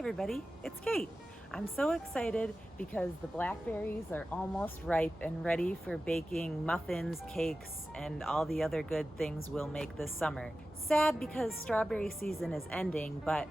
everybody, it's Kate. I'm so excited because the blackberries are almost ripe and ready for baking muffins, cakes, and all the other good things we'll make this summer. Sad because strawberry season is ending, but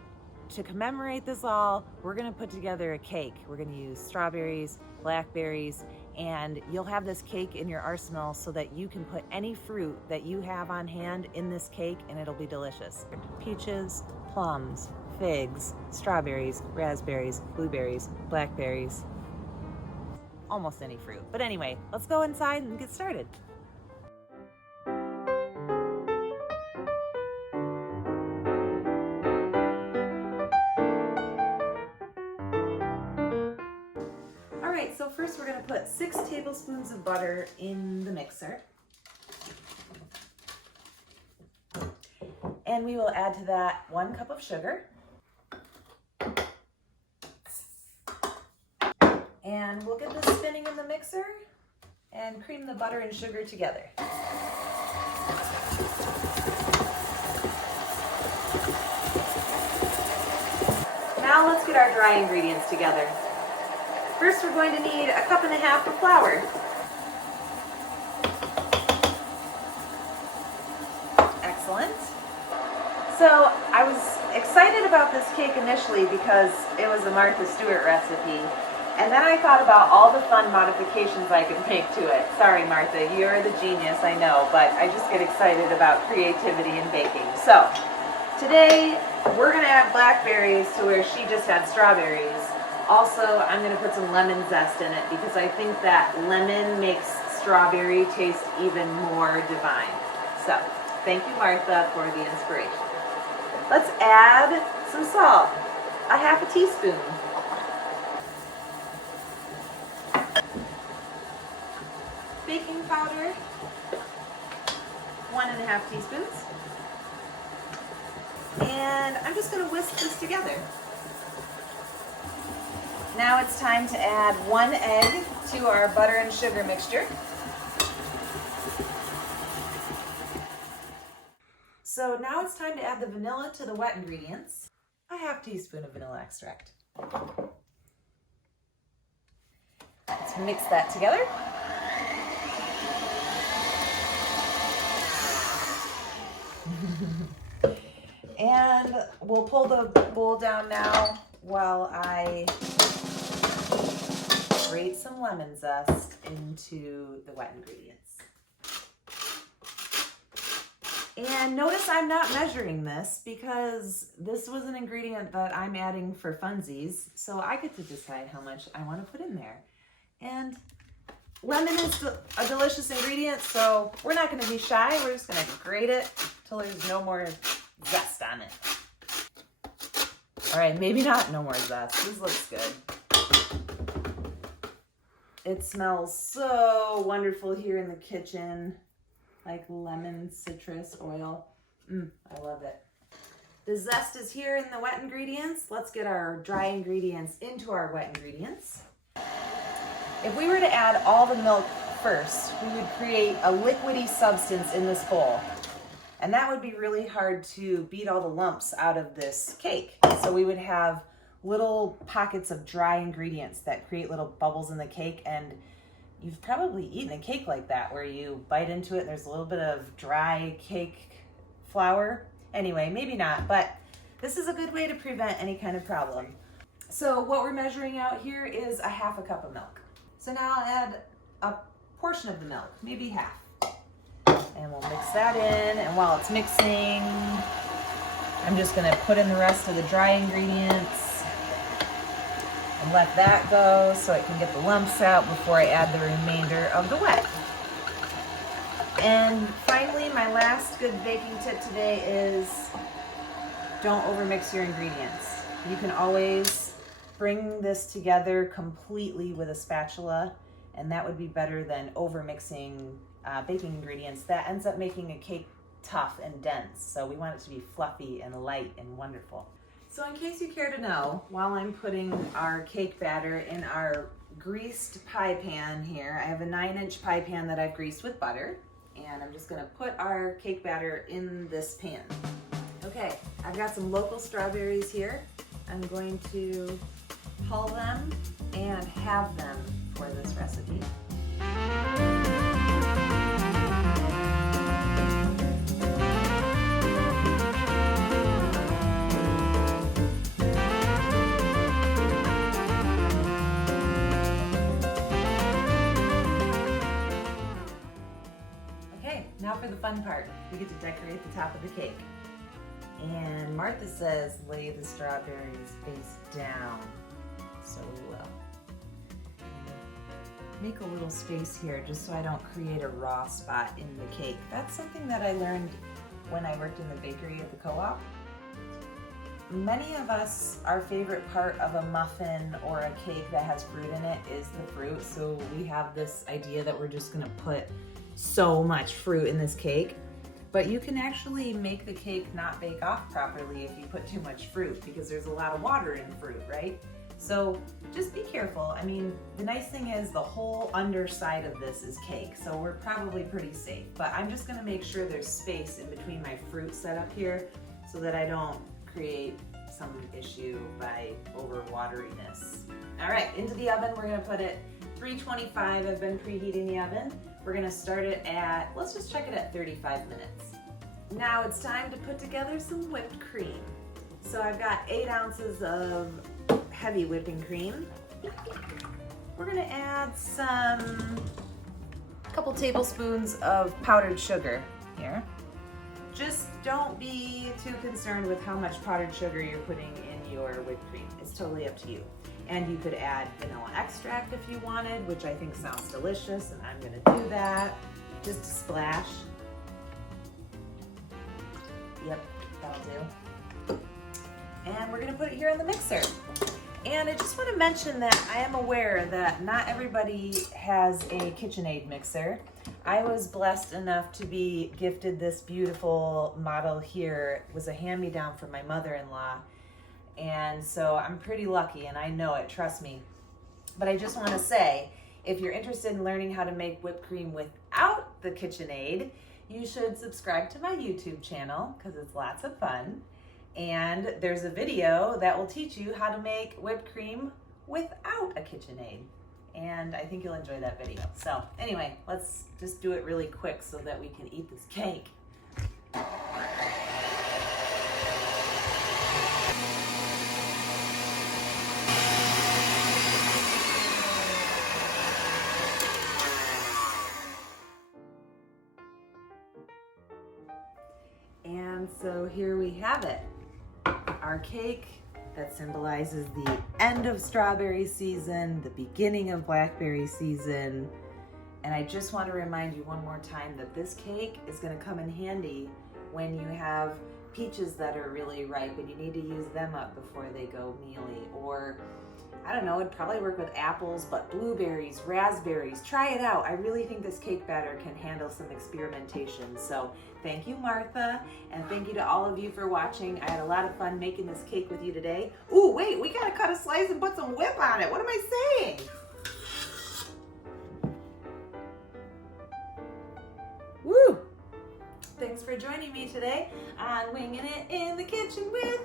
to commemorate this all, we're gonna put together a cake. We're gonna use strawberries, blackberries, and you'll have this cake in your arsenal so that you can put any fruit that you have on hand in this cake and it'll be delicious. Peaches, plums, figs, strawberries, raspberries, blueberries, blackberries, almost any fruit. But anyway, let's go inside and get started. All right, so first we're gonna put 6 tablespoons of butter in the mixer. And we will add to that 1 cup of sugar. And we'll get this spinning in the mixer and cream the butter and sugar together. Now let's get our dry ingredients together. First, we're going to need 1.5 cups of flour. Excellent. So I was excited about this cake initially because it was a Martha Stewart recipe. And then I thought about all the fun modifications I could make to it. Sorry, Martha, you're the genius, I know, but I just get excited about creativity in baking. So today, we're gonna add blackberries to where she just had strawberries. Also, I'm gonna put some lemon zest in it because I think that lemon makes strawberry taste even more divine. So, thank you, Martha, for the inspiration. Let's add some salt, 1/2 teaspoon. Baking powder, 1.5 teaspoons. And I'm just gonna whisk this together. Now it's time to add 1 egg to our butter and sugar mixture. So now it's time to add the vanilla to the wet ingredients. 1/2 teaspoon of vanilla extract. Let's mix that together. And we'll pull the bowl down now while I grate some lemon zest into the wet ingredients. And notice I'm not measuring this because this was an ingredient that I'm adding for funsies, so I get to decide how much I want to put in there. And lemon is a delicious ingredient, so we're not going to be shy. We're just going to grate it till there's no more zest on it. All right, maybe not no more zest. This looks good. It smells so wonderful here in the kitchen, like lemon citrus oil. I love it. The zest is here in the wet ingredients. Let's get our dry ingredients into our wet ingredients. If we were to add all the milk first, we would create a liquidy substance in this bowl. And that would be really hard to beat all the lumps out of this cake. So we would have little pockets of dry ingredients that create little bubbles in the cake. And you've probably eaten a cake like that where you bite into it and there's a little bit of dry cake flour. Anyway, maybe not, but this is a good way to prevent any kind of problem. So what we're measuring out here is 1/2 cup of milk. So now I'll add a portion of the milk, maybe half. And we'll mix that in, and while it's mixing, I'm just gonna put in the rest of the dry ingredients and let that go so it can get the lumps out before I add the remainder of the wet. And finally, my last good baking tip today is don't overmix your ingredients. You can always bring this together completely with a spatula, and that would be better than overmixing baking ingredients. That ends up making a cake tough and dense. So we want it to be fluffy and light and wonderful. So in case you care to know, while I'm putting our cake batter in our greased pie pan here, I have a 9-inch pie pan that I've greased with butter, and I'm just gonna put our cake batter in this pan. Okay, I've got some local strawberries here. I'm going to hull them and halve them for this recipe. Okay, now for the fun part. We get to decorate the top of the cake. And Martha says lay the strawberries face down. So we will. Make a little space here just so I don't create a raw spot in the cake. That's something that I learned when I worked in the bakery at the co-op. Many of us, our favorite part of a muffin or a cake that has fruit in it is the fruit. So we have this idea that we're just gonna put so much fruit in this cake. But you can actually make the cake not bake off properly if you put too much fruit, because there's a lot of water in fruit, right? So just be careful. I mean, the nice thing is the whole underside of this is cake, so we're probably pretty safe. But I'm just gonna make sure there's space in between my fruit setup here so that I don't create some issue by over wateriness. All right, into the oven, we're gonna put it 325. I've been preheating the oven. We're gonna start it at, let's just check it at 35 minutes. Now it's time to put together some whipped cream. So I've got 8 ounces of heavy whipping cream. We're gonna add a couple tablespoons of powdered sugar here. Just don't be too concerned with how much powdered sugar you're putting in your whipped cream. It's totally up to you. And you could add vanilla extract if you wanted, which I think sounds delicious, and I'm gonna do that. Just a splash. Yep, that'll do. And we're gonna put it here in the mixer. And I just wanna mention that I am aware that not everybody has a KitchenAid mixer. I was blessed enough to be gifted this beautiful model here. It was a hand-me-down from my mother-in-law. And so I'm pretty lucky, and I know it, trust me. But I just want to say, if you're interested in learning how to make whipped cream without the KitchenAid, you should subscribe to my YouTube channel because it's lots of fun. And there's a video that will teach you how to make whipped cream without a KitchenAid. And I think you'll enjoy that video. So anyway, let's just do it really quick so that we can eat this cake. And so here we have it, our cake that symbolizes the end of strawberry season, the beginning of blackberry season. And I just want to remind you one more time that this cake is going to come in handy when you have peaches that are really ripe and you need to use them up before they go mealy. Or, I don't know, it'd probably work with apples, but blueberries, raspberries, try it out. I really think this cake batter can handle some experimentation. So thank you, Martha, and thank you to all of you for watching. I had a lot of fun making this cake with you today. Ooh, wait, we gotta cut a slice and put some whip on it. What am I saying? Woo! Thanks for joining me today on Winging It in the Kitchen with